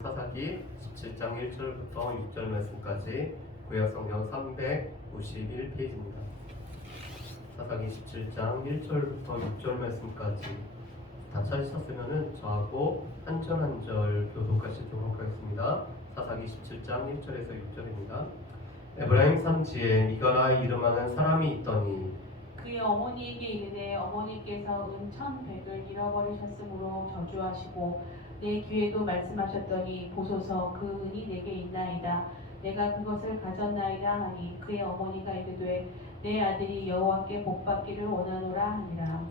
사사기 17장 1절부터 6절 말씀까지 구약성경 351페이지입니다. 사사기 17장 1절부터 6절 말씀까지 다 찾으셨으면 저하고 한 절 한 절 교독하시도록 하겠습니다. 사사기 17장 1절에서 6절입니다. 에브라임 산지에 미가라 이름하는 사람이 있더니 그의 어머니에게 이르되 어머니께서 은 1,100을 잃어버리셨으므로 저주하시고 내 귀에도 말씀하셨더니 보소서 그 은이 내게 있나이다. 내가 그것을 가졌나이다 하니 그의 어머니가 이르되 내 아들이 여호와께 복받기를 원하노라 하니라.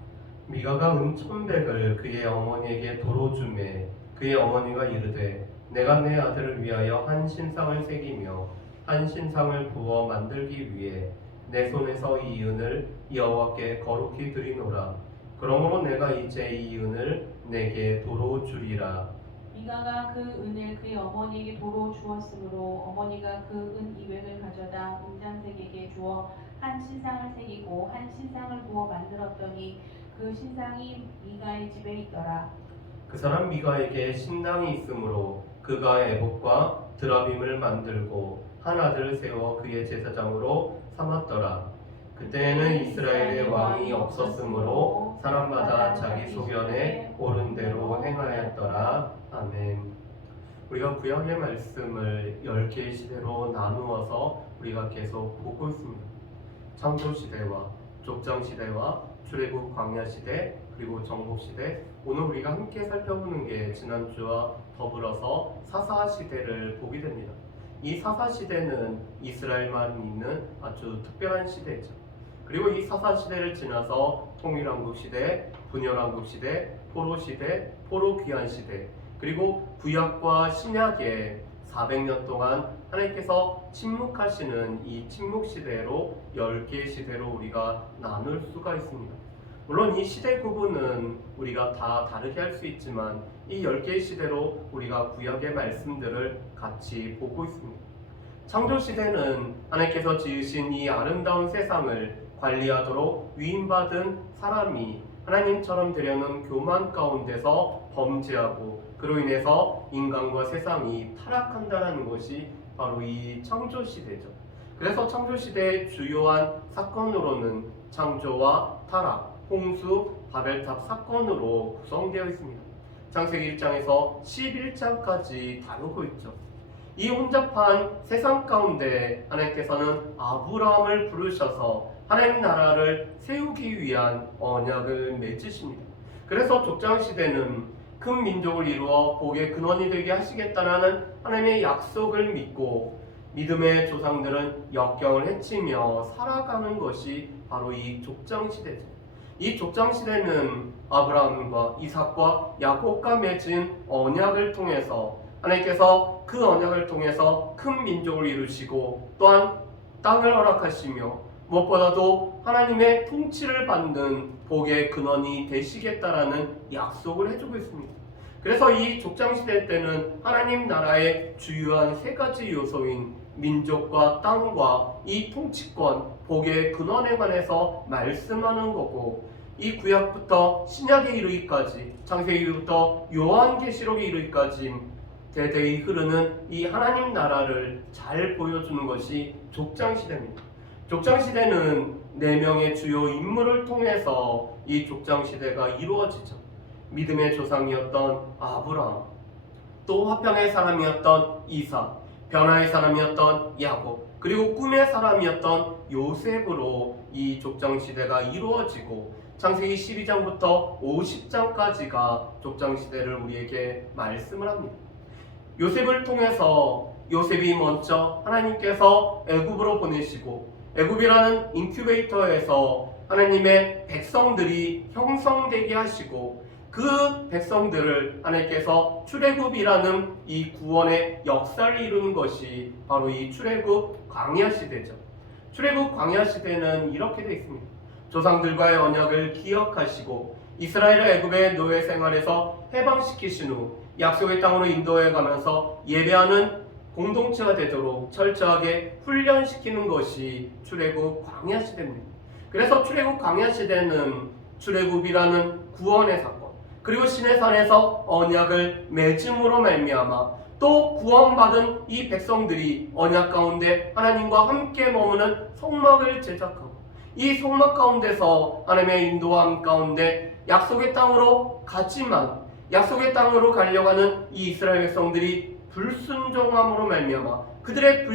미가가 은 1,100을 그의 어머니에게 도로 주매 그의 어머니가 이르되 내가 내 아들을 위하여 한 신상을 새기며 한 신상을 부어 만들기 위해 내 손에서 이 은을 여호와께 거룩히 드리노라. 그러므로 내가 이제 이 은을 내게 도로 주리라. 미가가 그 은을 그의 어머니에게 도로 주었으므로 어머니가 그 은 200을 가져다 은장색에게 주어 한 신상을 새기고 한 신상을 부어 만들었더니 그 신상이 미가의 집에 있더라. 그 사람 미가에게 신당이 있으므로 그가 에봇과 드라빔을 만들고 한 아들을 세워 그의 제사장으로 삼았더라. 그때에는 이스라엘의 왕이 없었으므로 사람마다 자기 소견에 옳은 대로 행하였더라. 아멘. 우리가 구약의 말씀을 10개의 시대로 나누어서 우리가 계속 보고 있습니다. 창조시대와 족장시대와 출애굽 광야시대 그리고 정복시대, 오늘 우리가 함께 살펴보는 게 지난주와 더불어서 사사시대를 보게 됩니다. 이 사사시대는 이스라엘만 있는 아주 특별한 시대죠. 그리고 이 사사시대를 지나서 통일왕국시대, 분열왕국시대, 포로시대, 포로귀환시대, 그리고 구약과 신약의 400년 동안 하나님께서 침묵하시는 이 침묵시대로 10개의 시대로 우리가 나눌 수가 있습니다. 물론 이 시대 구분은 우리가 다 다르게 할 수 있지만 이 10개의 시대로 우리가 구약의 말씀들을 같이 보고 있습니다. 창조시대는 하나님께서 지으신 이 아름다운 세상을 관리하도록 위임받은 사람이 하나님처럼 되려는 교만 가운데서 범죄하고 그로 인해서 인간과 세상이 타락한다는 것이 바로 이 창조시대죠. 그래서 창조시대의 주요한 사건으로는 창조와 타락, 홍수, 바벨탑 사건으로 구성되어 있습니다. 창세기 1장에서 11장까지 다루고 있죠. 이 혼잡한 세상 가운데 하나님께서는 아브라함을 부르셔서 하나님 나라를 세우기 위한 언약을 맺으십니다. 그래서 족장시대는 큰 민족을 이루어 복의 근원이 되게 하시겠다는 하나님의 약속을 믿고 믿음의 조상들은 역경을 헤치며 살아가는 것이 바로 이 족장시대죠. 이 족장시대는 아브라함과 이삭과 야곱과 맺은 언약을 통해서 하나님께서 그 언약을 통해서 큰 민족을 이루시고 또한 땅을 허락하시며 무엇보다도 하나님의 통치를 받는 복의 근원이 되시겠다라는 약속을 해주고 있습니다. 그래서 이 족장시대 때는 하나님 나라의 주요한 3가지 요소인 민족과 땅과 이 통치권, 복의 근원에 관해서 말씀하는 거고, 이 구약부터 신약에 이르기까지, 창세기부터 요한계시록에 이르기까지 대대히 흐르는 이 하나님 나라를 잘 보여주는 것이 족장시대입니다. 족장시대는 4명의 주요 인물을 통해서 이 족장시대가 이루어지죠. 믿음의 조상이었던 아브라함, 또 화평의 사람이었던 이삭, 변화의 사람이었던 야곱, 그리고 꿈의 사람이었던 요셉으로 이 족장시대가 이루어지고 창세기 12장부터 50장까지가 족장시대를 우리에게 말씀을 합니다. 요셉을 통해서 요셉이 먼저 하나님께서 애굽으로 보내시고 애굽이라는 인큐베이터에서 하나님의 백성들이 형성되게 하시고 그 백성들을 하나님께서 출애굽이라는 이 구원의 역사를 이루는 것이 바로 이 출애굽 광야 시대죠. 출애굽 광야 시대는 이렇게 되어 있습니다. 조상들과의 언약을 기억하시고 이스라엘을 애굽의 노예 생활에서 해방시키신 후 약속의 땅으로 인도해 가면서 예배하는 공동체가 되도록 철저하게 훈련시키는 것이 출애굽 광야 시대입니다. 그래서 출애굽 광야 시대는 출애굽이라는 구원의 사건, 그리고 시내산에서 언약을 맺음으로 말미암아 또 구원받은 이 백성들이 언약 가운데 하나님과 함께 머무는 성막을 제작하고 이 성막 가운데서 하나님의 인도함 가운데 약속의 땅으로 갔지만 약속의 땅으로 가려고 하는 이 이스라엘 백성들이 불순종함으로 말미암아 그들의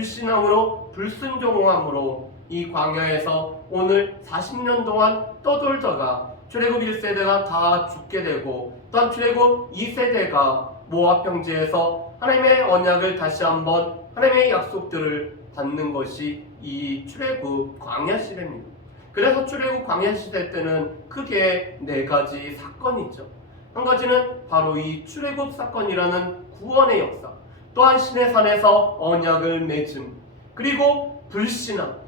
불순종함으로 이 광야에서 오늘 40년 동안 떠돌다가 출애굽 1세대가 다 죽게 되고 또한 출애굽 2세대가 모압 평지에서 하나님의 언약을 다시 한번 하나님의 약속들을 받는 것이 이 출애굽 광야 시대입니다. 그래서 출애굽 광야 시대 때는 크게 4가지 사건이 있죠. 한 가지는 바로 이 출애굽 사건이라는 구원의 역사, 또한 시내산에서 언약을 맺음, 그리고 불신앙,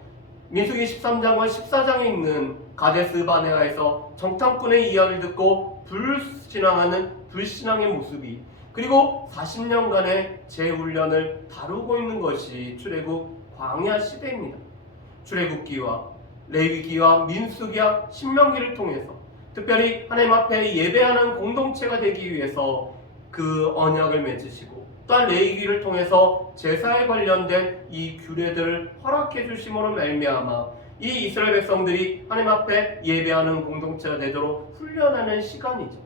민수기 13장과 14장에 있는 가데스 바네아에서 정탐꾼의 이야기를 듣고 불신앙하는 불신앙의 모습이, 그리고 40년간의 재훈련을 다루고 있는 것이 출애굽 광야 시대입니다. 출애굽기와 레위기와 민수기와 신명기를 통해서 특별히 하나님 앞에 예배하는 공동체가 되기 위해서 그 언약을 맺으시고 또한 레위기를 통해서 제사에 관련된 이 규례들을 허락해 주심으로 말미암아 이 이스라엘 백성들이 하나님 앞에 예배하는 공동체가 되도록 훈련하는 시간이죠.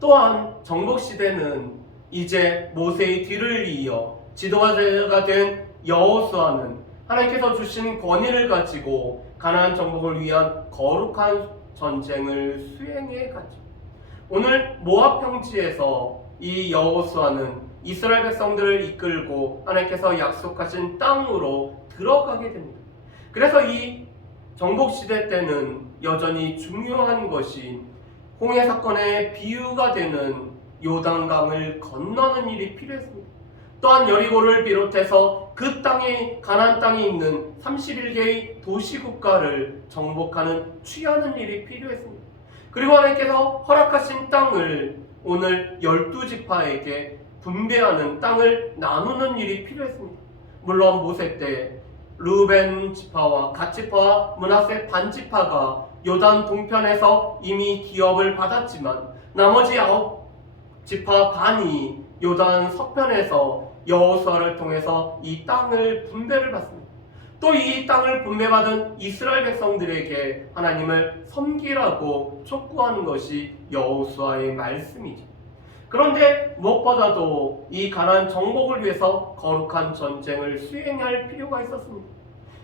또한 정복시대는 이제 모세의 뒤를 이어 지도자가 된 여호수아는 하나님께서 주신 권위를 가지고 가나안 정복을 위한 거룩한 전쟁을 수행해 갔죠. 오늘 모압 평지에서 이 여호수아는 이스라엘 백성들을 이끌고 하나님께서 약속하신 땅으로 들어가게 됩니다. 그래서 이 정복시대 때는 여전히 중요한 것이 홍해 사건의 비유가 되는 요단강을 건너는 일이 필요했습니다. 또한 여리고를 비롯해서 그 땅에 가나안 땅에 있는 31개의 도시국가를 정복하는 취하는 일이 필요했습니다. 그리고 하나님께서 허락하신 땅을 오늘 12지파에게 분배하는 땅을 나누는 일이 필요했습니다. 물론 모세 때 르우벤 지파와 갓 지파와 므낫세 반 지파가 요단 동편에서 이미 기업을 받았지만 나머지 9지파 반이 요단 서편에서 여호수아를 통해서 이 땅을 분배를 받습니다. 또 이 땅을 분배받은 이스라엘 백성들에게 하나님을 섬기라고 촉구하는 것이 여호수아의 말씀이죠. 그런데 무엇보다도 이 가나안 정복을 위해서 거룩한 전쟁을 수행할 필요가 있었습니다.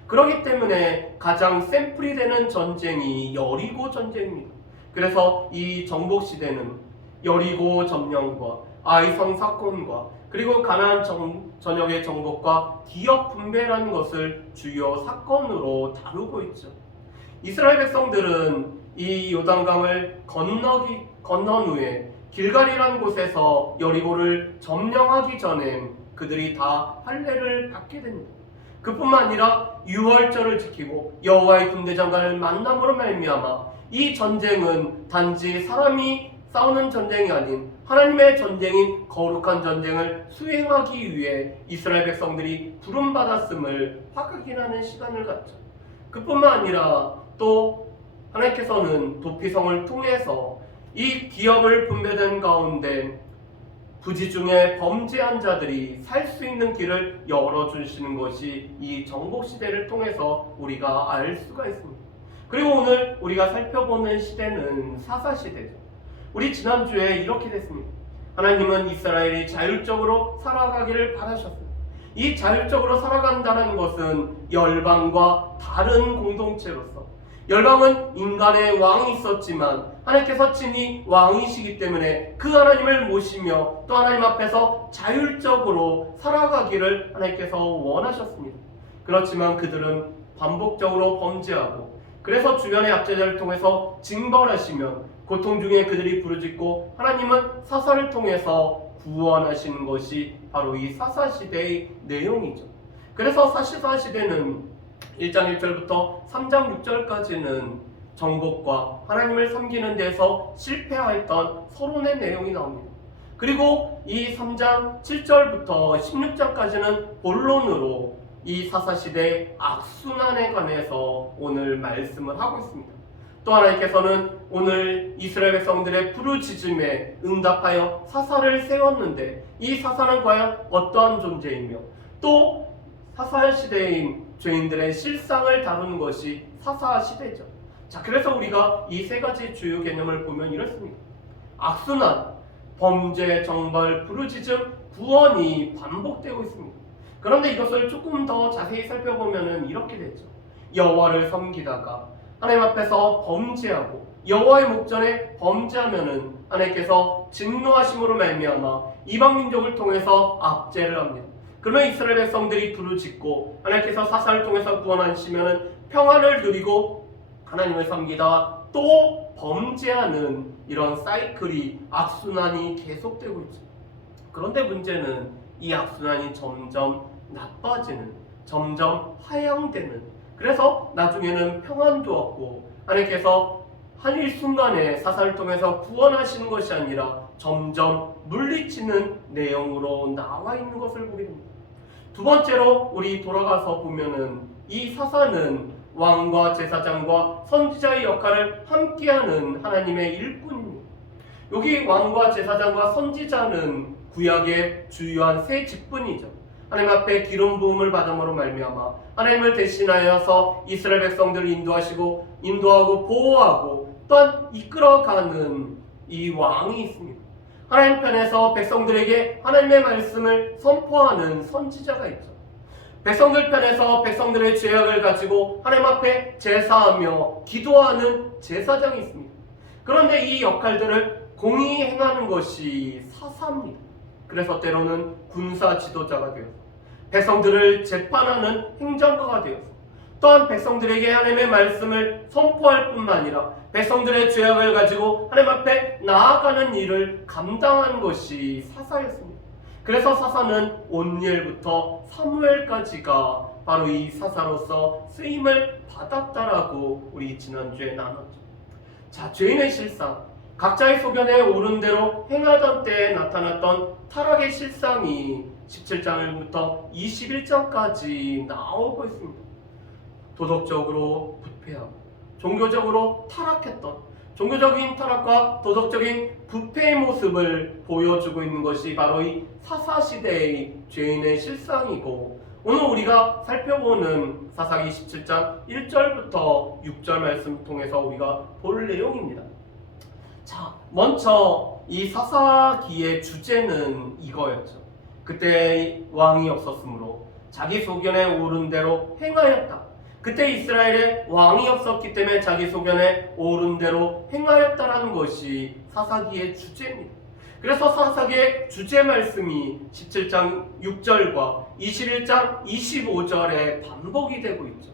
그렇기 때문에 가장 샘플이 되는 전쟁이 여리고 전쟁입니다. 그래서 이 정복 시대는 여리고 점령과 아이성 사건과 그리고 가나안 전역의 정복과 기업 분배라는 것을 주요 사건으로 다루고 있죠. 이스라엘 백성들은 이 요단강을 건넌 후에 길갈이라는 곳에서 여리고를 점령하기 전에 그들이 다 할례를 받게 됩니다. 그뿐만 아니라 유월절을 지키고 여호와의 군대장관을 만남으로 말미암아 이 전쟁은 단지 사람이 싸우는 전쟁이 아닌 하나님의 전쟁인 거룩한 전쟁을 수행하기 위해 이스라엘 백성들이 부름받았음을 확인하는 시간을 갖죠. 그뿐만 아니라 또 하나님께서는 도피성을 통해서 이 기업을 분배된 가운데 부지 중에 범죄한 자들이 살 수 있는 길을 열어주시는 것이 이 정복시대를 통해서 우리가 알 수가 있습니다. 그리고 오늘 우리가 살펴보는 시대는 사사시대죠. 우리 지난주에 이렇게 됐습니다. 하나님은 이스라엘이 자율적으로 살아가기를 바라셨습니다. 이 자율적으로 살아간다는 것은 열방과 다른 공동체로서, 열방은 인간의 왕이 있었지만 하나님께서 친히 왕이시기 때문에 그 하나님을 모시며 또 하나님 앞에서 자율적으로 살아가기를 하나님께서 원하셨습니다. 그렇지만 그들은 반복적으로 범죄하고 그래서 주변의 압제자를 통해서 징벌하시면 고통 중에 그들이 부르짖고 하나님은 사사를 통해서 구원하시는 것이 바로 이 사사시대의 내용이죠. 그래서 사사시대는 1장 1절부터 3장 6절까지는 정복과 하나님을 섬기는 데서 실패하였던 서론의 내용이 나옵니다. 그리고 이 3장 7절부터 16장까지는 본론으로 이 사사시대의 악순환에 관해서 오늘 말씀을 하고 있습니다. 또 하나님께서는 오늘 이스라엘 백성들의 부르짖음에 응답하여 사사를 세웠는데 이 사사는 과연 어떠한 존재이며 또 사사 시대인 죄인들의 실상을 다루는 것이 사사 시대죠. 자, 그래서 우리가 이 세 가지 주요 개념을 보면 이렇습니다. 악순환, 범죄, 정벌, 부르짖음, 구원이 반복되고 있습니다. 그런데 이것을 조금 더 자세히 살펴보면 이렇게 되죠. 여호와를 섬기다가 하나님 앞에서 범죄하고 여호와의 목전에 범죄하면은 하나님께서 진노하심으로 말미암아 이방 민족을 통해서 압제를 합니다. 그러면 이스라엘 백성들이 부르짖고 하나님께서 사사를 통해서 구원하시면은 평안을 누리고 하나님을 섬기다 또 범죄하는 이런 사이클이 악순환이 계속되고 있죠. 그런데 문제는 이 악순환이 점점 나빠지는, 점점 하향되는, 그래서 나중에는 평안도 없고 하나님께서 한 일순간에 사사를 통해서 구원하시는 것이 아니라 점점 물리치는 내용으로 나와 있는 것을 보게 됩니다. 두 번째로 우리 돌아가서 보면은 이 사사는 왕과 제사장과 선지자의 역할을 함께하는 하나님의 일꾼입니다. 여기 왕과 제사장과 선지자는 구약의 주요한 세 직분이죠. 하나님 앞에 기름 부음을 받음으로 말미암아 하나님을 대신하여서 이스라엘 백성들을 인도하고 보호하고 또한 이끌어가는 이 왕이 있습니다. 하나님 편에서 백성들에게 하나님의 말씀을 선포하는 선지자가 있죠. 백성들 편에서 백성들의 죄악을 가지고 하나님 앞에 제사하며 기도하는 제사장이 있습니다. 그런데 이 역할들을 공히 행하는 것이 사사입니다. 그래서 때로는 군사 지도자가 되어서 백성들을 재판하는 행정가가 되어서 또한 백성들에게 하나님의 말씀을 선포할 뿐만 아니라 백성들의 죄악을 가지고 하나님 앞에 나아가는 일을 감당하는 것이 사사였습니다. 그래서 사사는 온니엘부터 사무엘까지가 바로 이 사사로서 쓰임을 받았다라고 우리 지난주에 나눴죠. 자, 죄인의 실상, 각자의 소견에 오른 대로 행하던 때에 나타났던 타락의 실상이 17장부터 21장까지 나오고 있습니다. 도덕적으로 부패하고 종교적으로 타락했던 종교적인 타락과 도덕적인 부패의 모습을 보여주고 있는 것이 바로 이 사사시대의 죄인의 실상이고, 오늘 우리가 살펴보는 사사기 17장 1절부터 6절 말씀 통해서 우리가 볼 내용입니다. 자, 먼저 이 사사기의 주제는 이거였죠. 그때 왕이 없었으므로 자기 소견에 오른 대로 행하였다. 그때 이스라엘에 왕이 없었기 때문에 자기 소견에 오른 대로 행하였다라는 것이 사사기의 주제입니다. 그래서 사사기의 주제 말씀이 17장 6절과 21장 25절에 반복이 되고 있죠.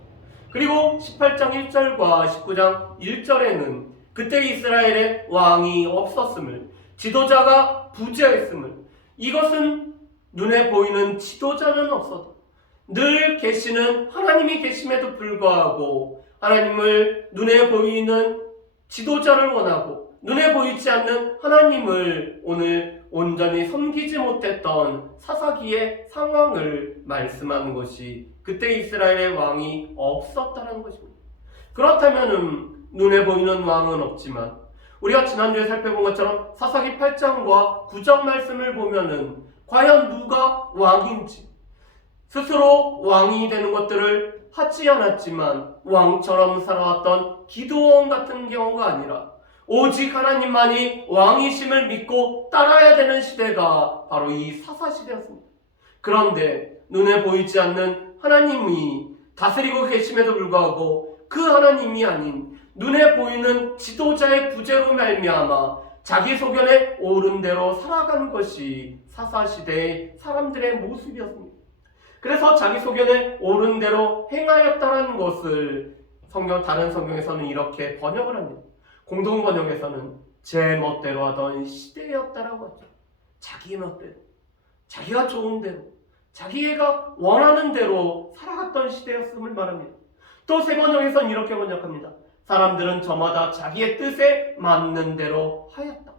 그리고 18장 1절과 19장 1절에는 그때 이스라엘에 왕이 없었음을, 지도자가 부재했음을, 이것은 눈에 보이는 지도자는 없어도 늘 계시는 하나님이 계심에도 불구하고 하나님을 눈에 보이는 지도자를 원하고 눈에 보이지 않는 하나님을 오늘 온전히 섬기지 못했던 사사기의 상황을 말씀하는 것이 그때 이스라엘의 왕이 없었다는 것입니다. 그렇다면 눈에 보이는 왕은 없지만 우리가 지난주에 살펴본 것처럼 사사기 8장과 9장 말씀을 보면은 과연 누가 왕인지, 스스로 왕이 되는 것들을 하지 않았지만 왕처럼 살아왔던 기드온 같은 경우가 아니라 오직 하나님만이 왕이심을 믿고 따라야 되는 시대가 바로 이 사사시대였습니다. 그런데 눈에 보이지 않는 하나님이 다스리고 계심에도 불구하고 그 하나님이 아닌 눈에 보이는 지도자의 부재로 말미암아 자기 소견에 오른 대로 살아간 것이 사사시대의 사람들의 모습이었습니다. 그래서 자기 소견에 오른 대로 행하였다는 것을 다른 성경에서는 이렇게 번역을 합니다. 공동 번역에서는 제 멋대로 하던 시대였다라고 하죠. 자기 멋대로, 자기가 좋은 대로, 자기가 원하는 대로 살아갔던 시대였음을 말합니다. 또 새 번역에서는 이렇게 번역합니다. 사람들은 저마다 자기의 뜻에 맞는 대로 하였다.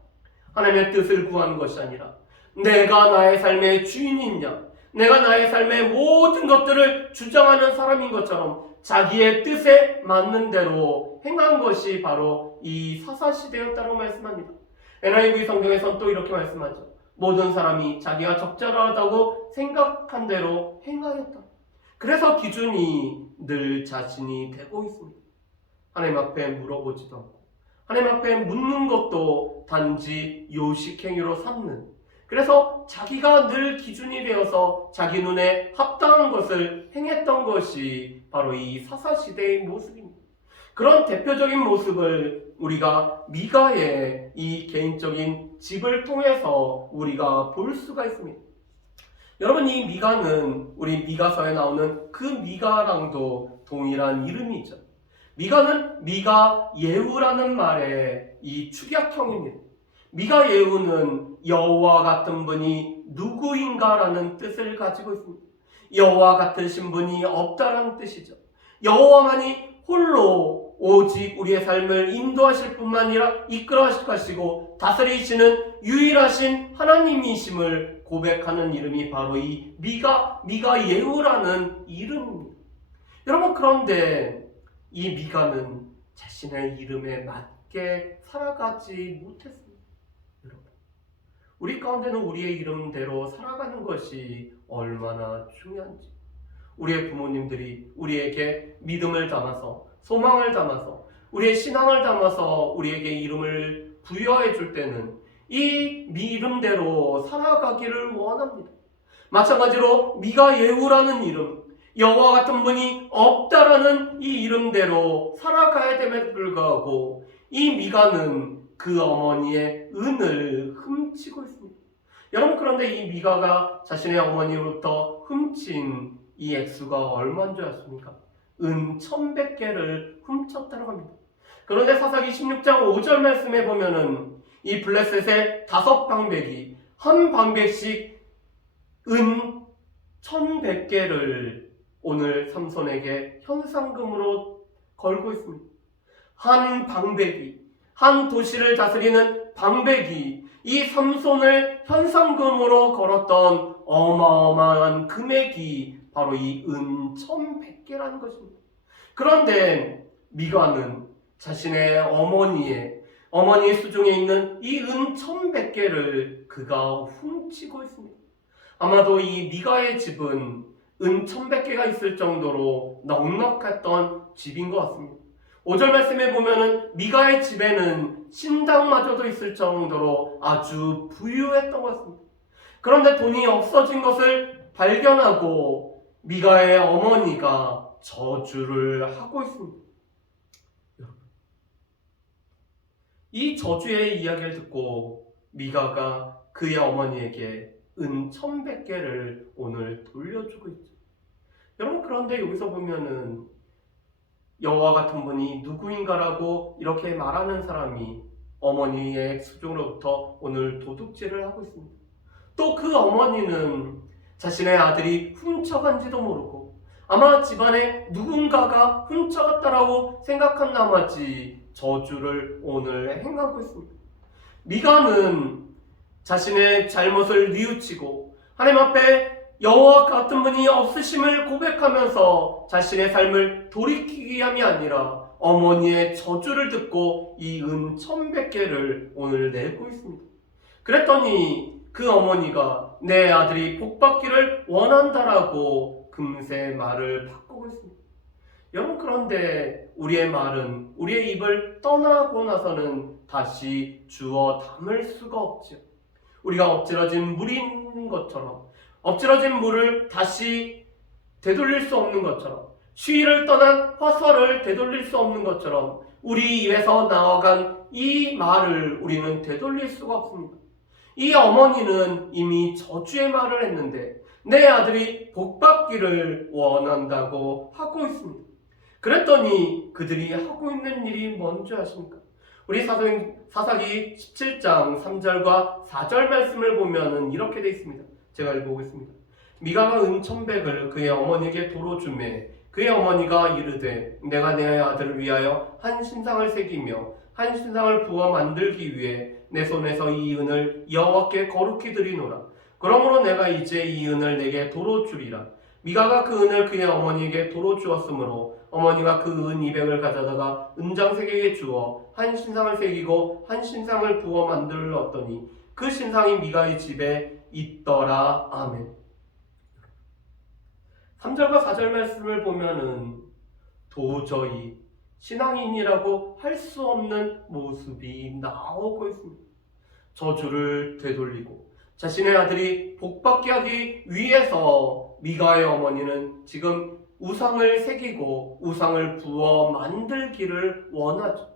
하나님의 뜻을 구하는 것이 아니라 내가 나의 삶의 주인이냐, 내가 나의 삶의 모든 것들을 주장하는 사람인 것처럼 자기의 뜻에 맞는 대로 행한 것이 바로 이 사사시대였다고 말씀합니다. NIV 성경에서는 또 이렇게 말씀하죠. 모든 사람이 자기가 적절하다고 생각한 대로 행하였다. 그래서 기준이 늘 자신이 되고 있습니다. 하나님 앞에 물어보지도 않고 하나님 앞에 묻는 것도 단지 요식행위로 삼는, 그래서 자기가 늘 기준이 되어서 자기 눈에 합당한 것을 행했던 것이 바로 이 사사시대의 모습입니다. 그런 대표적인 모습을 우리가 미가의 이 개인적인 집을 통해서 우리가 볼 수가 있습니다. 여러분, 이 미가는 우리 미가서에 나오는 그 미가랑도 동일한 이름이죠. 미가는 미가 예후라는 말의 이 축약형입니다. 미가 예후는 여호와 같은 분이 누구인가라는 뜻을 가지고 있습니다. 여호와 같으신 분이 없다라는 뜻이죠. 여호와만이 홀로 오직 우리의 삶을 인도하실 뿐만 아니라 이끌어 가시고 다스리시는 유일하신 하나님이심을 고백하는 이름이 바로 이 미가 예후라는 이름입니다. 여러분, 그런데 이 미가는 자신의 이름에 맞게 살아가지 못했습니다. 여러분, 우리 가운데는 우리의 이름대로 살아가는 것이 얼마나 중요한지, 우리의 부모님들이 우리에게 믿음을 담아서 소망을 담아서 우리의 신앙을 담아서 우리에게 이름을 부여해 줄 때는 이 이름대로 살아가기를 원합니다. 마찬가지로 미가 예후라는 이름, 여호와 같은 분이 없다라는 이 이름대로 살아가야 됨에도 불구하고 이 미가는 그 어머니의 은을 훔치고 있습니다. 여러분, 그런데 이 미가가 자신의 어머니로부터 훔친 이 액수가 얼마인 줄 아십니까? 은 1100개를 훔쳤다고 합니다. 그런데 사사기 16장 5절 말씀에 보면은 이 블레셋의 5방백이 한 방백씩 은 1100개를 오늘 삼손에게 현상금으로 걸고 있습니다. 한 방백이, 한 도시를 다스리는 방백이 이 삼손을 현상금으로 걸었던 어마어마한 금액이 바로 이 은 1100개라는 것입니다. 그런데 미가는 자신의 어머니 수중에 있는 이 은 1100개를 그가 훔치고 있습니다. 아마도 이 미가의 집은 은 1100개가 있을 정도로 넉넉했던 집인 것 같습니다. 5절 말씀에 보면은 미가의 집에는 신당마저도 있을 정도로 아주 부유했던 것 같습니다. 그런데 돈이 없어진 것을 발견하고 미가의 어머니가 저주를 하고 있습니다. 이 저주의 이야기를 듣고 미가가 그의 어머니에게 은 1100개를 오늘 돌려주고 있죠. 여러분, 그런데 여기서 보면은 여호와 같은 분이 누구인가라고 이렇게 말하는 사람이 어머니의 수중으로부터 오늘 도둑질을 하고 있습니다. 또 그 어머니는 자신의 아들이 훔쳐간지도 모르고 아마 집안에 누군가가 훔쳐갔다라고 생각한 나머지 저주를 오늘 행하고 있습니다. 미가는 자신의 잘못을 뉘우치고 하나님 앞에 여호와 같은 분이 없으심을 고백하면서 자신의 삶을 돌이키기 위함이 아니라 어머니의 저주를 듣고 이 은 1100개를 오늘 내고 있습니다. 그랬더니 그 어머니가 내 아들이 복받기를 원한다라고 금세 말을 바꾸고 있습니다. 여러분, 그런데 우리의 말은 우리의 입을 떠나고 나서는 다시 주워 담을 수가 없죠. 우리가 엎질러진 물이 있는 것처럼, 엎질러진 물을 다시 되돌릴 수 없는 것처럼, 쉬를 떠난 화살을 되돌릴 수 없는 것처럼 우리 입에서 나와간 이 말을 우리는 되돌릴 수가 없습니다. 이 어머니는 이미 저주의 말을 했는데 내 아들이 복받기를 원한다고 하고 있습니다. 그랬더니 그들이 하고 있는 일이 뭔지 아십니까? 우리 사사기 17장 3절과 4절 말씀을 보면은 이렇게 되어 있습니다. 제가 읽어보겠습니다. 미가가 은 1100을 그의 어머니에게 도로 주매 그의 어머니가 이르되 내가 내 아들을 위하여 한 신상을 새기며 한 신상을 부어 만들기 위해 내 손에서 이 은을 여호와께 거룩히 드리노라. 그러므로 내가 이제 이 은을 내게 도로 주리라. 미가가 그 은을 그의 어머니에게 도로 주었으므로 어머니가 그 은 200을 가져다가 은장색에게 주어 한 신상을 새기고 한 신상을 부어 만들었더니 그 신상이 미가의 집에 있더라. 아멘. 3절과 4절 말씀을 보면은 도저히 신앙인이라고 할 수 없는 모습이 나오고 있습니다. 저주를 되돌리고 자신의 아들이 복받게 하기 위해서 미가의 어머니는 지금 우상을 새기고 우상을 부어 만들기를 원하죠.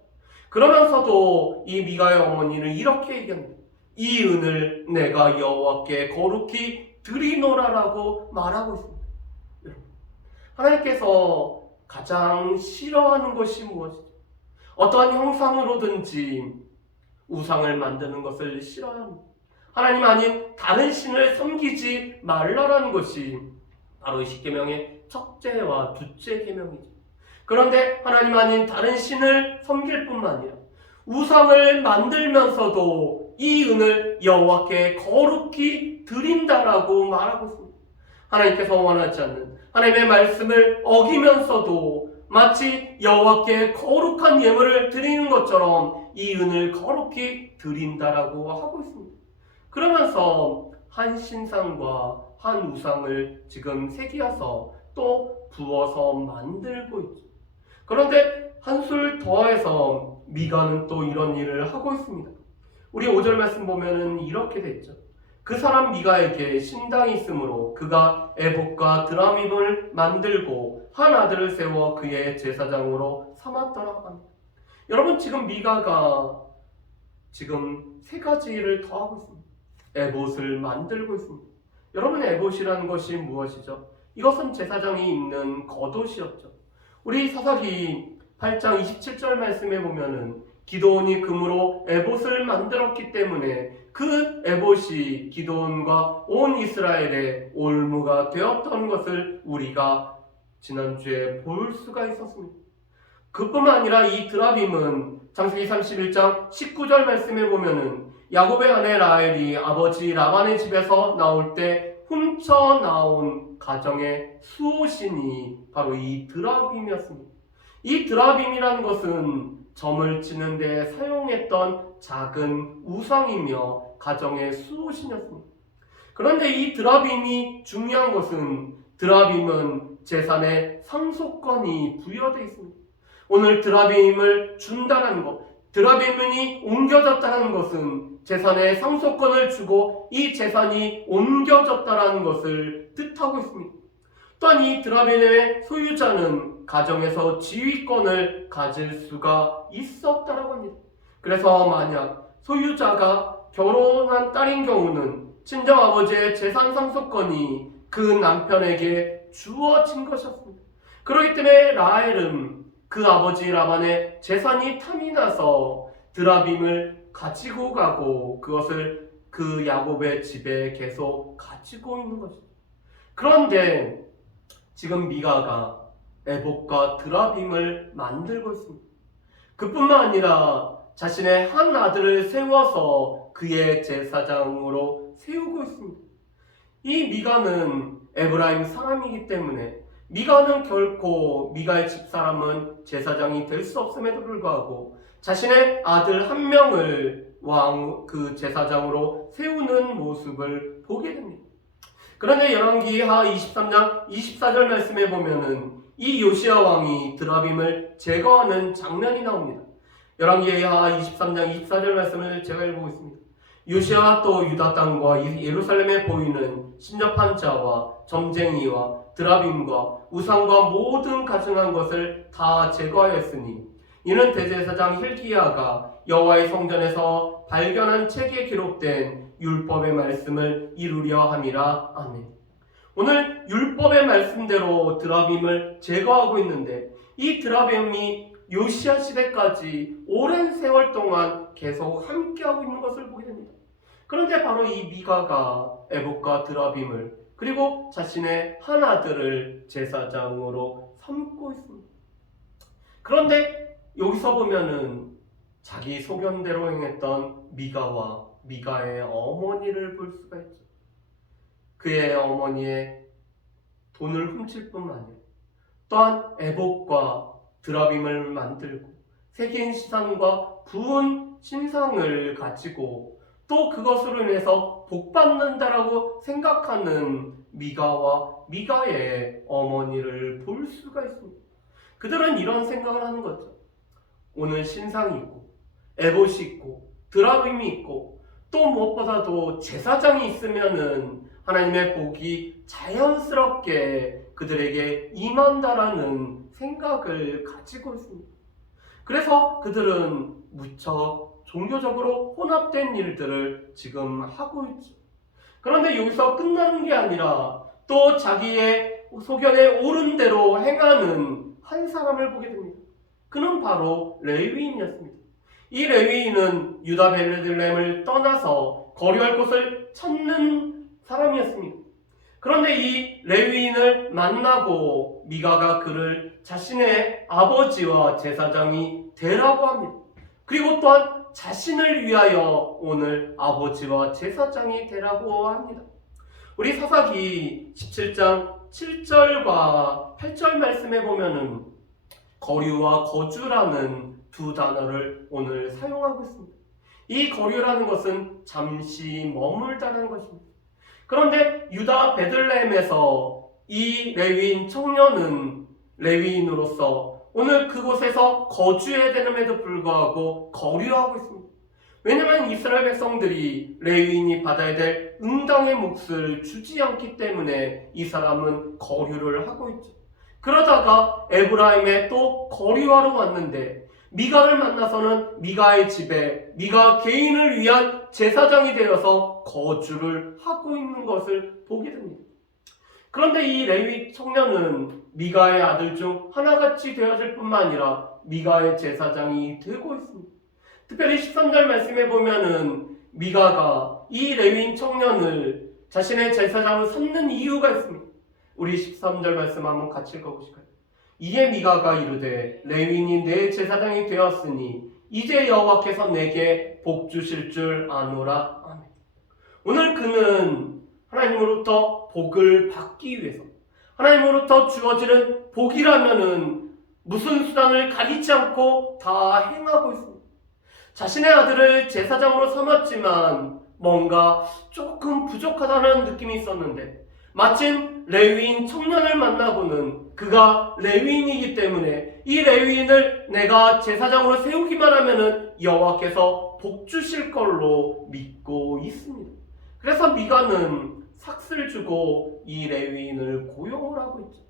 그러면서도 이 미가의 어머니는 이렇게 얘기합니다. 이 은을 내가 여호와께 거룩히 드리노라라고 말하고 있습니다. 하나님께서 가장 싫어하는 것이 무엇이죠? 어떠한 형상으로든지 우상을 만드는 것을 싫어합니다. 하나님 아닌 다른 신을 섬기지 말라라는 것이 바로 십계명의 첫째와 둘째 계명이죠. 그런데 하나님 아닌 다른 신을 섬길 뿐만 아니라 우상을 만들면서도 이 은을 여호와께 거룩히 드린다라고 말하고 있습니다. 하나님께서 원하지 않는 하나님의 말씀을 어기면서도 마치 여호와께 거룩한 예물을 드리는 것처럼 이 은을 거룩히 드린다라고 하고 있습니다. 그러면서 한 신상과 한 우상을 지금 새기어서 또 부어서 만들고 있죠. 그런데 한술 더해서 미가는 또 이런 일을 하고 있습니다. 우리 5절 말씀 보면은 이렇게 돼 있죠. 그 사람 미가에게 신당이 있으므로 그가 에봇과 드라밈을 만들고 한 아들을 세워 그의 제사장으로 삼았더라 합니다. 여러분, 지금 미가가 지금 세 가지 일을 더 하고 있습니다. 에봇을 만들고 있습니다. 여러분, 에봇이라는 것이 무엇이죠? 이것은 제사장이 입는 겉옷이었죠. 우리 사사기 8장 27절 말씀에 보면은 기드온이 금으로 에봇을 만들었기 때문에 그 에봇이 기드온과 온 이스라엘의 올무가 되었던 것을 우리가 지난주에 볼 수가 있었습니다. 그뿐만 아니라 이 드라빔은 창세기 31장 19절 말씀에 보면은 야곱의 아내 라헬이 아버지 라반의 집에서 나올 때 훔쳐 나온 가정의 수호신이 바로 이 드라빔이었습니다. 이 드라빔이라는 것은 점을 치는 데 사용했던 작은 우상이며 가정의 수호신이었습니다. 그런데 이 드라빔이 중요한 것은 드라빔은 재산의 상속권이 부여되어 있습니다. 오늘 드라빔을 준다는 것, 드라빔이 옮겨졌다는 것은 재산의 상속권을 주고 이 재산이 옮겨졌다는 것을 뜻하고 있습니다. 또한 이 드라빔의 소유자는 가정에서 지휘권을 가질 수가 있었다고 합니다. 그래서 만약 소유자가 결혼한 딸인 경우는 친정아버지의 재산 상속권이 그 남편에게 주어진 것이었습니다. 그렇기 때문에 라헬은 그 아버지 라반의 재산이 탐이 나서 드라빔을 가지고 가고 그것을 그 야곱의 집에 계속 가지고 있는 것이죠. 그런데 지금 미가가 에봇과 드라빔을 만들고 있습니다. 그뿐만 아니라 자신의 한 아들을 세워서 그의 제사장으로 세우고 있습니다. 이 미가는 에브라임 사람이기 때문에 미가는 결코 미가의 집사람은 제사장이 될 수 없음에도 불구하고 자신의 아들 한 명을 그 제사장으로 세우는 모습을 보게 됩니다. 그런데 열왕기하 23장 24절 말씀에 보면은 이 요시야 왕이 드라빔을 제거하는 장면이 나옵니다. 열왕기하 23장 24절 말씀을 제가 읽어보겠습니다. 요시야가 또 유다 땅과 예루살렘에 보이는 신접한 자와 점쟁이와 드라빔과 우상과 모든 가증한 것을 다 제거하였으니 이는 대제사장 hilki야가 여호와의 성전에서 발견한 책에 기록된 율법의 말씀을 이루려 함이라. 아멘. 오늘 율법의 말씀대로 드라빔을 제거하고 있는데 이 드라빔이 요시야 시대까지 오랜 세월 동안 계속 함께하고 있는 것을 보게 됩니다. 그런데 바로 이 미가가 에봇과 드라빔을 그리고 자신의 한 아들을 제사장으로 삼고 있습니다. 그런데 여기서 보면은 자기 소견대로 행했던 미가와 미가의 어머니를 볼 수가 있죠. 그의 어머니의 돈을 훔칠 뿐만 아니라 또한 애복과 드라빔을 만들고 세계인 신상과 부은 신상을 가지고 또 그것으로 인해서 복받는다라고 생각하는 미가와 미가의 어머니를 볼 수가 있습니다. 그들은 이런 생각을 하는 거죠. 오늘 신상이 있고 에봇이 있고 드라빔이 있고 또 무엇보다도 제사장이 있으면은 하나님의 복이 자연스럽게 그들에게 임한다라는 생각을 가지고 있습니다. 그래서 그들은 무척 종교적으로 혼합된 일들을 지금 하고 있죠. 그런데 여기서 끝나는 게 아니라 또 자기의 소견에 옳은 대로 행하는 한 사람을 보게 됩니다. 그는 바로 레위인이었습니다. 이 레위인은 유다 베들레헴을 떠나서 거류할 곳을 찾는 사람이었습니다. 그런데 이 레위인을 만나고 미가가 그를 자신의 아버지와 제사장이 되라고 합니다. 그리고 또한 자신을 위하여 오늘 아버지와 제사장이 되라고 합니다. 우리 사사기 17장 7절과 8절 말씀에 보면은 거류와 거주라는 두 단어를 오늘 사용하고 있습니다. 이 거류라는 것은 잠시 머물다라는 것입니다. 그런데 유다 베들레헴에서 이 레위인 청년은 레위인으로서 오늘 그곳에서 거주해야 되는데도 불구하고 거류하고 있습니다. 왜냐하면 이스라엘 백성들이 레위인이 받아야 될 응당의 몫을 주지 않기 때문에 이 사람은 거류를 하고 있죠. 그러다가 에브라임에 또 거류하러 왔는데 미가를 만나서는 미가의 집에 미가 개인을 위한 제사장이 되어서 거주를 하고 있는 것을 보게 됩니다. 그런데 이 레위 청년은 미가의 아들 중 하나같이 되어질 뿐만 아니라 미가의 제사장이 되고 있습니다. 특별히 13절 말씀에 보면은 미가가 이 레위인 청년을 자신의 제사장으로 삼는 이유가 있습니다. 우리 13절 말씀 한번 같이 읽어보실까요? 이에 미가가 이르되 레위인이 내 제사장이 되었으니 이제 여호와께서 내게 복 주실 줄 아노라. 아멘. 오늘 그는 하나님으로부터 복을 받기 위해서 하나님으로부터 주어지는 복이라면은 무슨 수단을 가리지 않고 다 행하고 있습니다. 자신의 아들을 제사장으로 삼았지만 뭔가 조금 부족하다는 느낌이 있었는데 마침 레위인 청년을 만나고는 그가 레위인이기 때문에 이 레위인을 내가 제사장으로 세우기만 하면은 여호와께서 복 주실 걸로 믿고 있습니다. 그래서 미가는 삭슬 주고 이 레위인을 고용을 하고 있죠.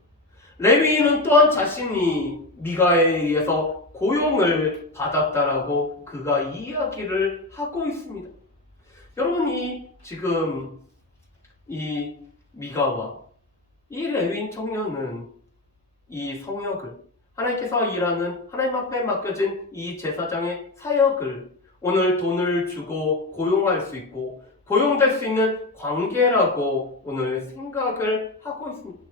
레위인은 또한 자신이 미가에 의해서 고용을 받았다라고 그가 이야기를 하고 있습니다. 여러분이 지금 이 미가와 이 레위인 청년은 이 성역을 하나님께서 일하는 하나님 앞에 맡겨진 이 제사장의 사역을 오늘 돈을 주고 고용할 수 있고 고용될 수 있는 관계라고 오늘 생각을 하고 있습니다.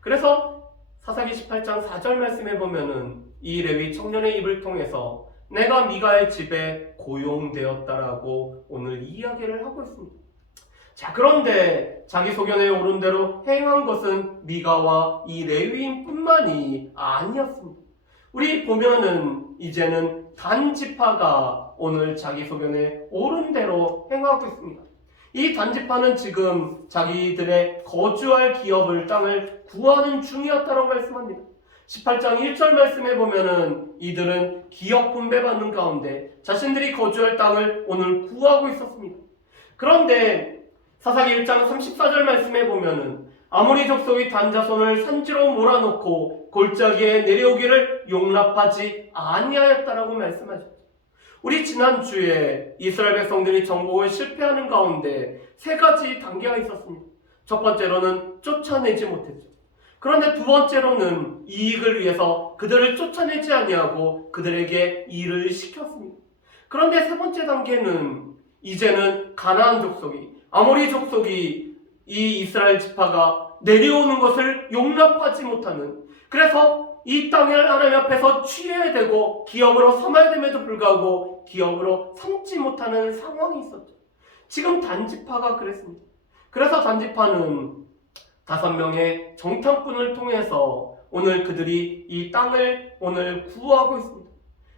그래서 사사기 18장 4절 말씀에 보면은 이 레위 청년의 입을 통해서 내가 미가의 집에 고용되었다라고 오늘 이야기를 하고 있습니다. 자, 그런데 자기 소견에 오른 대로 행한 것은 미가와 이 레위인뿐만이 아니었습니다. 우리 보면은 이제는 단지파가 오늘 자기 소견에 오른 대로 행하고 있습니다. 이 단지파는 지금 자기들의 거주할 기업을 땅을 구하는 중이었다고 말씀합니다. 18장 1절 말씀에 보면은 이들은 기업 분배받는 가운데 자신들이 거주할 땅을 오늘 구하고 있었습니다. 그런데 사사기 1장 34절 말씀에 보면은 아모리 족속이 단자손을 산지로 몰아놓고 골짜기에 내려오기를 용납하지 아니하였다라고 말씀하셨죠. 우리 지난주에 이스라엘 백성들이 정복을 실패하는 가운데 세 가지 단계가 있었습니다. 첫 번째로는 쫓아내지 못했죠. 그런데 두 번째로는 이익을 위해서 그들을 쫓아내지 아니하고 그들에게 일을 시켰습니다. 그런데 세 번째 단계는 이제는 가나안 족속이 아모리 족속이 이 이스라엘 지파가 내려오는 것을 용납하지 못하는, 그래서 이 땅을 하나님 앞에서 취해야 되고 기업으로 삼아야 됨에도 불구하고 기업으로 삼지 못하는 상황이 있었죠. 지금 단지파가 그랬습니다. 그래서 단지파는 5명의 정탐꾼을 통해서 오늘 그들이 이 땅을 오늘 구하고 있습니다.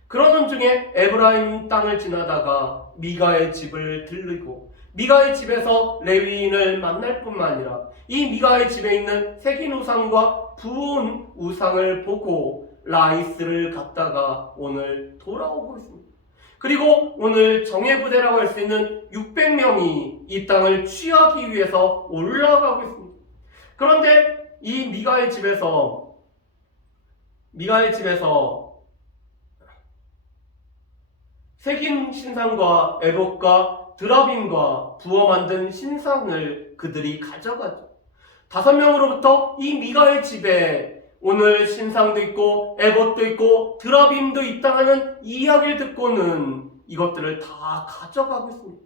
그러는 중에 에브라임 땅을 지나다가 미가의 집을 들르고 미가의 집에서 레위인을 만날 뿐만 아니라 이 미가의 집에 있는 새긴 우상과 부은 우상을 보고 라이스를 갖다가 오늘 돌아오고 있습니다. 그리고 오늘 정예부대라고 할 수 있는 600명이 이 땅을 취하기 위해서 올라가고 있습니다. 그런데 이 미가의 집에서 새긴 신상과 에봇과 드라빔과 부어 만든 신상을 그들이 가져가죠. 5명으로부터 이 미가의 집에 오늘 신상도 있고 에봇도 있고 드라빔도 있다 하는 이야기를 듣고는 이것들을 다 가져가고 있습니다.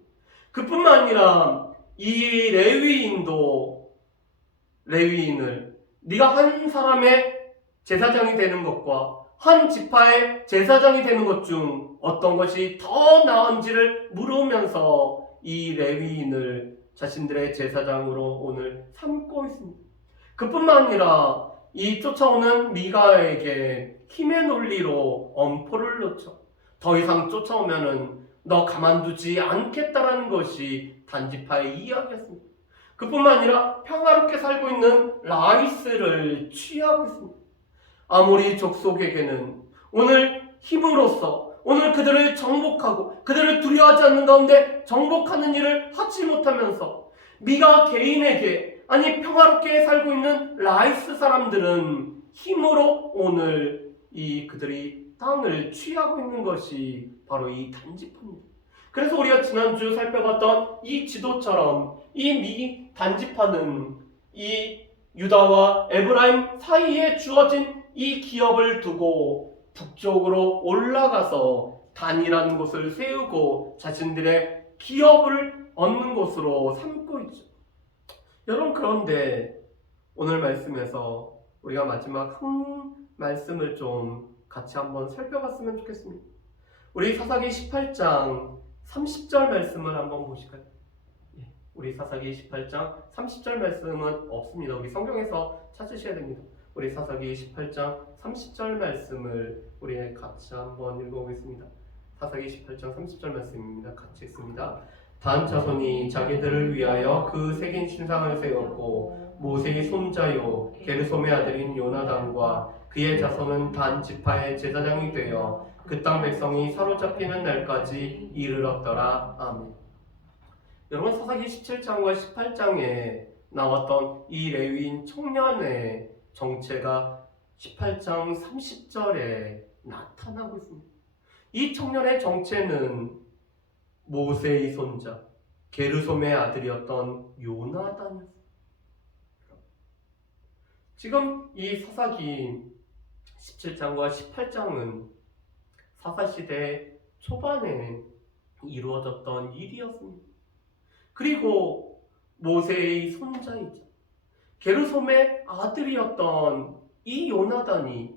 그뿐만 아니라 이 레위인을 네가 한 사람의 제사장이 되는 것과 한 지파의 제사장이 되는 것 중 어떤 것이 더 나은지를 물으면서 이 레위인을 자신들의 제사장으로 오늘 삼고 있습니다. 그뿐만 아니라 이 쫓아오는 미가에게 힘의 논리로 엄포를 놓죠. 더 이상 쫓아오면은 너 가만두지 않겠다라는 것이 단지파의 이야기였습니다. 그뿐만 아니라 평화롭게 살고 있는 라이스를 취하고 있습니다. 아모리 족속에게는 오늘 힘으로써 오늘 그들을 정복하고 그들을 두려워하지 않는 가운데 정복하는 일을 하지 못하면서 미가 개인에게 아니 평화롭게 살고 있는 라이스 사람들은 힘으로 오늘 이 그들이 땅을 취하고 있는 것이 바로 이 단지파입니다. 그래서 우리가 지난주 살펴봤던 이 지도처럼 이 미 단지파는 이 유다와 에브라임 사이에 주어진 이 기업을 두고 북쪽으로 올라가서 단이라는 곳을 세우고 자신들의 기업을 얻는 곳으로 삼고 있죠. 여러분, 그런데 오늘 말씀에서 우리가 마지막 한 말씀을 좀 같이 한번 살펴봤으면 좋겠습니다. 우리 사사기 18장 30절 말씀을 한번 보실까요? 우리 사사기 18장 30절 말씀은 없습니다. 우리 성경에서 찾으셔야 됩니다. 우리 사사기 18장 30절 말씀을 우리 같이 한번 읽어보겠습니다. 사사기 18장 30절 말씀입니다. 같이 읽습니다. 단 자손이 자기들을 위하여 그 새긴 신상을 세웠고 모세의 손자요 게르솜의 아들인 요나단과 그의 자손은 단 지파의 제사장이 되어 그 땅 백성이 사로잡히는 날까지 이르렀더라. 아멘. 여러분, 사사기 17장과 18장에 나왔던 이 레위인 청년의 정체가 18장 30절에 나타나고 있습니다. 이 청년의 정체는 모세의 손자 게르솜의 아들이었던 요나단이었습니다. 지금 이 사사기 17장과 18장은 사사시대 초반에 이루어졌던 일이었습니다. 그리고 모세의 손자이자 게르솜의 아들이었던 이 요나단이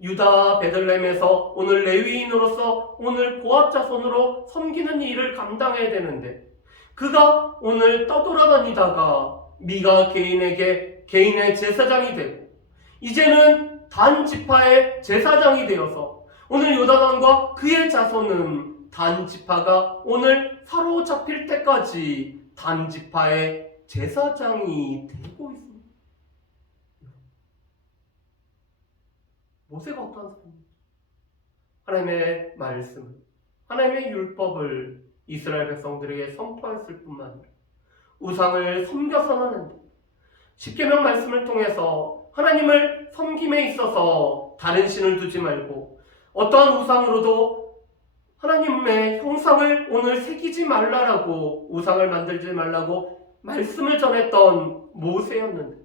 유다 베들레헴에서 오늘 레위인으로서 오늘 보압 자손으로 섬기는 일을 감당해야 되는데 그가 오늘 떠돌아다니다가 미가 개인의 제사장이 되고 이제는 단 지파의 제사장이 되어서 오늘 요나단과 그의 자손은 단 지파가 오늘 사로잡힐 때까지 단 지파의 제사장이 되고 있습니다. 모세가 어떠한 사람입니까? 하나님의 말씀, 하나님의 율법을 이스라엘 백성들에게 선포했을 뿐만 아니라 우상을 섬겨서는 안 됩니다. 십계명 말씀을 통해서 하나님을 섬김에 있어서 다른 신을 두지 말고 어떠한 우상으로도 하나님의 형상을 오늘 새기지 말라라고 우상을 만들지 말라고 말씀을 전했던 모세였는데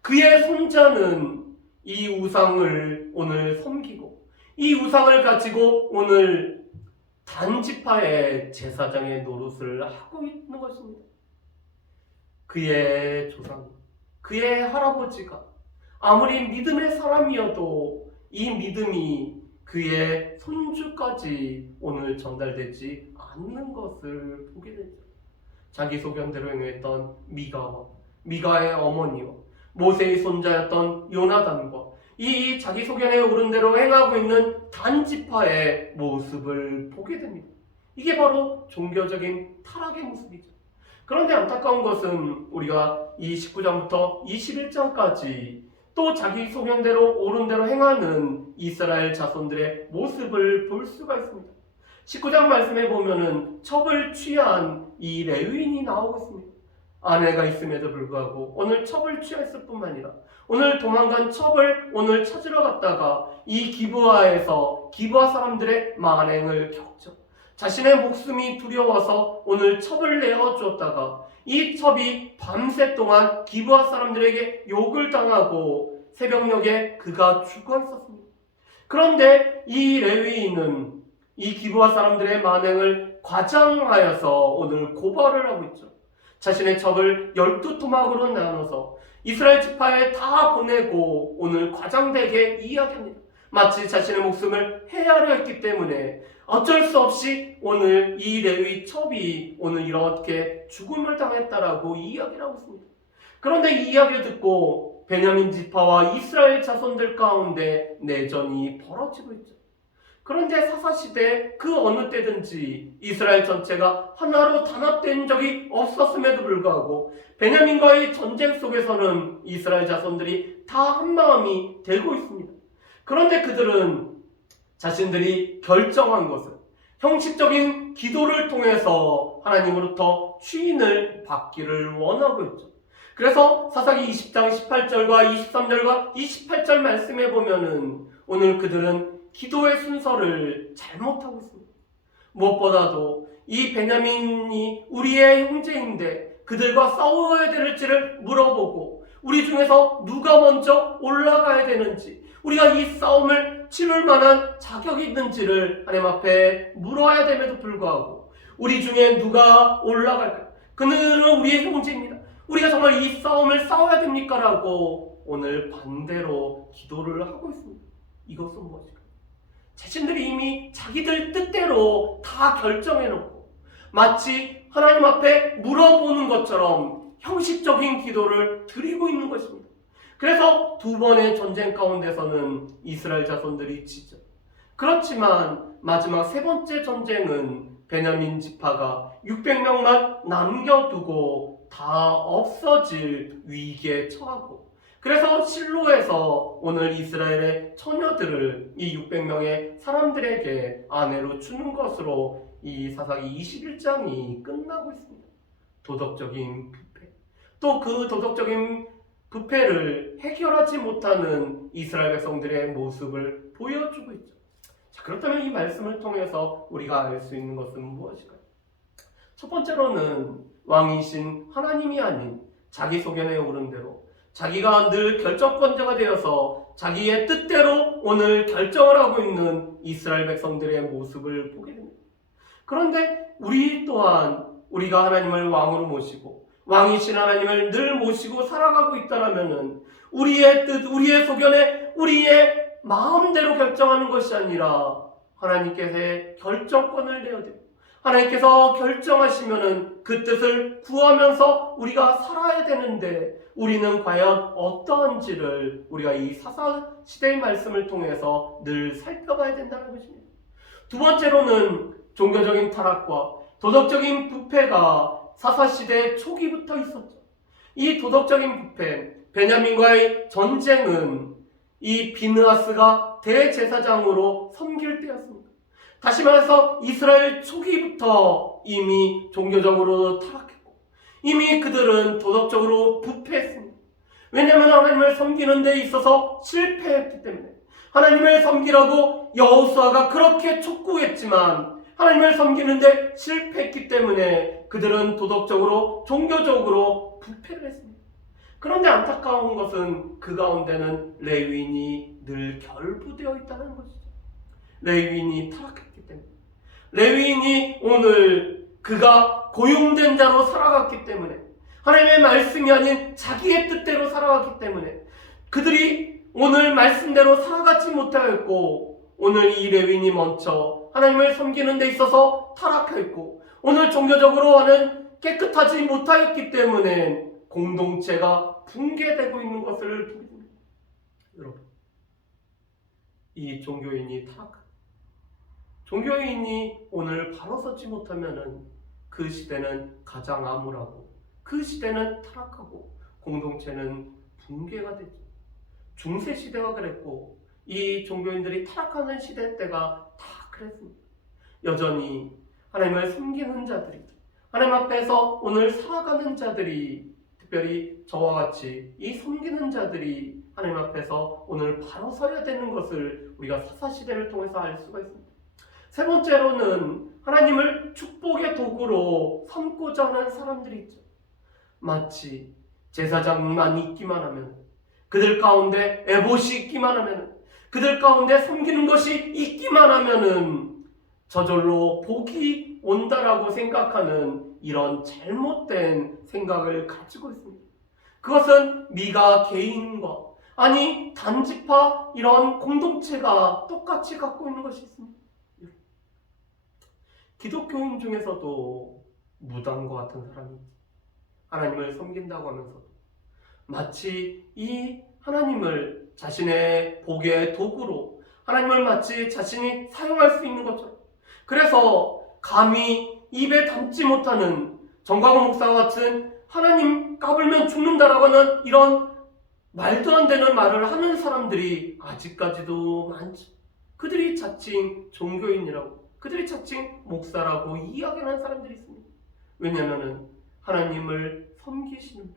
그의 손자는 이 우상을 오늘 섬기고 이 우상을 가지고 오늘 단지파의 제사장의 노릇을 하고 있는 것입니다. 그의 조상, 그의 할아버지가 아무리 믿음의 사람이어도 이 믿음이 그의 손주까지 오늘 전달되지 않는 것을 보게 되죠. 자기 소견대로 행했던 미가와 미가의 어머니와 모세의 손자였던 요나단과 이 자기 소견에 오른 대로 행하고 있는 단지파의 모습을 보게 됩니다. 이게 바로 종교적인 타락의 모습이죠. 그런데 안타까운 것은 우리가 이 19장부터 21장까지 또 자기 소견대로 옳은 대로 행하는 이스라엘 자손들의 모습을 볼 수가 있습니다. 19장 말씀에 보면은 첩을 취한 이 레위인이 나오고 있습니다. 아내가 있음에도 불구하고 오늘 첩을 취했을 뿐만 아니라 오늘 도망간 첩을 오늘 찾으러 갔다가 이 기브아에서 기브아 사람들의 만행을 겪죠. 자신의 목숨이 두려워서 오늘 첩을 내어주었다가 이 첩이 밤새 동안 기브아 사람들에게 욕을 당하고 새벽녘에 그가 죽어 있었습니다. 그런데 이 레위인은 이 기브아 사람들의 만행을 과장하여서 오늘 고발을 하고 있죠. 자신의 첩을 12토막으로 나눠서 이스라엘 지파에 다 보내고 오늘 과장되게 이야기합니다. 마치 자신의 목숨을 해하려 했기 때문에 어쩔 수 없이 오늘 이 레위 첩이 오늘 이렇게 죽음을 당했다라고 이야기를 하고 있습니다. 그런데 이 이야기를 듣고 베냐민 지파와 이스라엘 자손들 가운데 내전이 벌어지고 있죠. 그런데 사사시대 그 어느 때든지 이스라엘 전체가 하나로 단합된 적이 없었음에도 불구하고 베냐민과의 전쟁 속에서는 이스라엘 자손들이 다 한마음이 되고 있습니다. 그런데 그들은 자신들이 결정한 것은 형식적인 기도를 통해서 하나님으로부터 추인을 받기를 원하고 있죠. 그래서 사사기 20장 18절과 23절과 28절 말씀에 보면은 오늘 그들은 기도의 순서를 잘못하고 있습니다. 무엇보다도 이 베냐민이 우리의 형제인데 그들과 싸워야 될지를 물어보고 우리 중에서 누가 먼저 올라가야 되는지 우리가 이 싸움을 치를 만한 자격이 있는지를 하나님 앞에 물어야 됨에도 불구하고 우리 중에 누가 올라갈까요? 그들은 우리의 형제입니다. 우리가 정말 이 싸움을 싸워야 됩니까? 라고 오늘 반대로 기도를 하고 있습니다. 이것은 무엇일까요? 자신들이 이미 자기들 뜻대로 다 결정해놓고 마치 하나님 앞에 물어보는 것처럼 형식적인 기도를 드리고 있는 것입니다. 그래서 두 번의 전쟁 가운데서는 이스라엘 자손들이 지죠. 그렇지만 마지막 세 번째 전쟁은 베냐민 지파가 600명만 남겨두고 다 없어질 위기에 처하고 그래서 실로에서 오늘 이스라엘의 처녀들을 이 600명의 사람들에게 아내로 주는 것으로 이 사사기 21장이 끝나고 있습니다. 도덕적인 부패. 또 그 도덕적인 부패를 해결하지 못하는 이스라엘 백성들의 모습을 보여주고 있죠. 자, 그렇다면 이 말씀을 통해서 우리가 알 수 있는 것은 무엇일까요? 첫 번째로는 왕이신 하나님이 아닌 자기 소견에 오른 대로 자기가 늘 결정권자가 되어서 자기의 뜻대로 오늘 결정을 하고 있는 이스라엘 백성들의 모습을 보게 됩니다. 그런데 우리 또한 우리가 하나님을 왕으로 모시고 왕이신 하나님을 늘 모시고 살아가고 있다면 우리의 뜻, 우리의 소견에 우리의 마음대로 결정하는 것이 아니라 하나님께서의 결정권을 내어드리고 하나님께서 결정하시면은 그 뜻을 구하면서 우리가 살아야 되는데 우리는 과연 어떠한지를 우리가 이 사사시대의 말씀을 통해서 늘 살펴봐야 된다는 것입니다. 두 번째로는 종교적인 타락과 도덕적인 부패가 사사시대 초기부터 있었죠. 이 도덕적인 부패, 베냐민과의 전쟁은 이 비느하스가 대제사장으로 섬길 때였습니다. 다시 말해서 이스라엘 초기부터 이미 종교적으로 타락했고 이미 그들은 도덕적으로 부패했습니다. 왜냐하면 하나님을 섬기는 데 있어서 실패했기 때문에 하나님을 섬기라고 여호수아가 그렇게 촉구했지만 하나님을 섬기는데 실패했기 때문에 그들은 도덕적으로 종교적으로 부패를 했습니다. 그런데 안타까운 것은 그 가운데는 레위인이 늘 결부되어 있다는 것이죠. 레위인이 타락했기 때문에 레위인이 오늘 그가 고용된 자로 살아갔기 때문에 하나님의 말씀이 아닌 자기의 뜻대로 살아갔기 때문에 그들이 오늘 말씀대로 살아가지 못하였고 오늘 이 레위인이 먼저 하나님을 섬기는 데 있어서 타락했고 오늘 종교적으로는 깨끗하지 못하였기 때문에 공동체가 붕괴되고 있는 것을 보게 됩니다. 여러분, 이 종교인이 타락한 종교인이 오늘 바로 서지 못하면은 그 시대는 가장 암울하고 그 시대는 타락하고 공동체는 붕괴가 되죠. 중세 시대가 그랬고 이 종교인들이 타락하는 시대 때가 다 그랬습니다. 여전히 하나님을 섬기는 자들이, 하나님 앞에서 오늘 살아가는 자들이, 특별히 저와 같이 이 섬기는 자들이 하나님 앞에서 오늘 바로 서야 되는 것을 우리가 사사시대를 통해서 알 수가 있습니다. 세 번째로는 하나님을 축복의 도구로 삼고자 하는 사람들이 있죠. 마치 제사장만 있기만 하면, 그들 가운데 에봇이 있기만 하면, 그들 가운데 섬기는 것이 있기만 하면은 저절로 복이 온다라고 생각하는 이런 잘못된 생각을 가지고 있습니다. 그것은 미가 개인과, 아니 단지파 이런 공동체가 똑같이 갖고 있는 것이 있습니다. 기독교인 중에서도 무당과 같은 사람이 있지. 하나님을 섬긴다고 하면서도 마치 이 하나님을 자신의 복의 도구로, 하나님을 마치 자신이 사용할 수 있는 것처럼, 그래서 감히 입에 담지 못하는 정광훈 목사와 같은 하나님 까불면 죽는다라고 하는 이런 말도 안 되는 말을 하는 사람들이 아직까지도 많지. 그들이 자칭 종교인이라고, 그들이 자칭 목사라고 이야기하는 사람들이 있습니다. 왜냐하면 하나님을 섬기시는 분,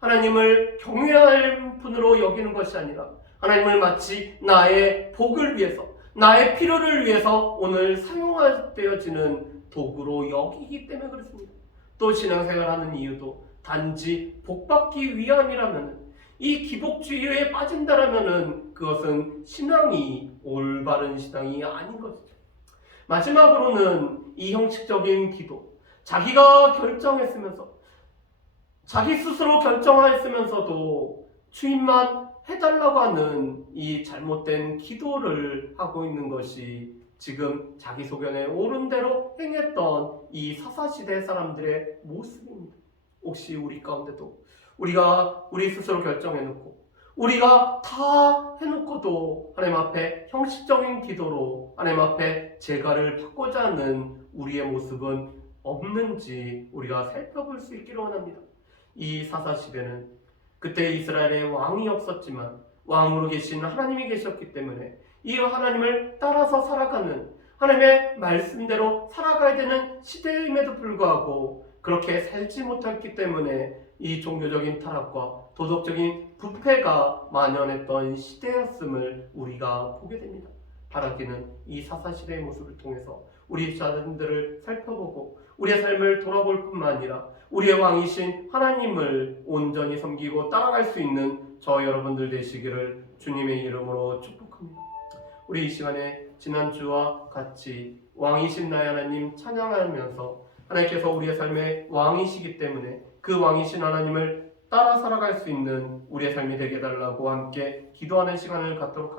하나님을 경외할 분으로 여기는 것이 아니라 하나님을 마치 나의 복을 위해서, 나의 필요를 위해서 오늘 사용되어지는 도구로 여기기 때문에 그렇습니다. 또 신앙생활하는 이유도 단지 복받기 위함이라면, 이 기복주의에 빠진다라면 그것은 신앙이 올바른 신앙이 아닌 것이죠. 마지막으로는 이 형식적인 기도, 자기가 결정했으면서, 자기 스스로 결정하였으면서도 주인만 해달라고 하는 이 잘못된 기도를 하고 있는 것이 지금 자기 소견에 옳은 대로 행했던 이 사사시대 사람들의 모습입니다. 혹시 우리 가운데도 우리가 우리 스스로 결정해놓고 우리가 다 해놓고도 하나님 앞에 형식적인 기도로 하나님 앞에 제가를 받고자 하는 우리의 모습은 없는지 우리가 살펴볼 수 있기를 원합니다. 이 사사시대는 그때 이스라엘에 왕이 없었지만 왕으로 계신 하나님이 계셨기 때문에 이 하나님을 따라서 살아가는, 하나님의 말씀대로 살아가야 되는 시대임에도 불구하고 그렇게 살지 못했기 때문에 이 종교적인 타락과 도덕적인 부패가 만연했던 시대였음을 우리가 보게 됩니다. 바라기는 이 사사시대의 모습을 통해서 우리 자신들을 살펴보고 우리의 삶을 돌아볼 뿐만 아니라 우리의 왕이신 하나님을 온전히 섬기고 따라갈 수 있는 저 여러분들 되시기를 주님의 이름으로 축복합니다. 우리 이 시간에 지난주와 같이 왕이신 나의 하나님 찬양하면서 하나님께서 우리의 삶의 왕이시기 때문에 그 왕이신 하나님을 따라 살아갈 수 있는 우리의 삶이 되게 해달라고 함께 기도하는 시간을 갖도록 하겠습니다.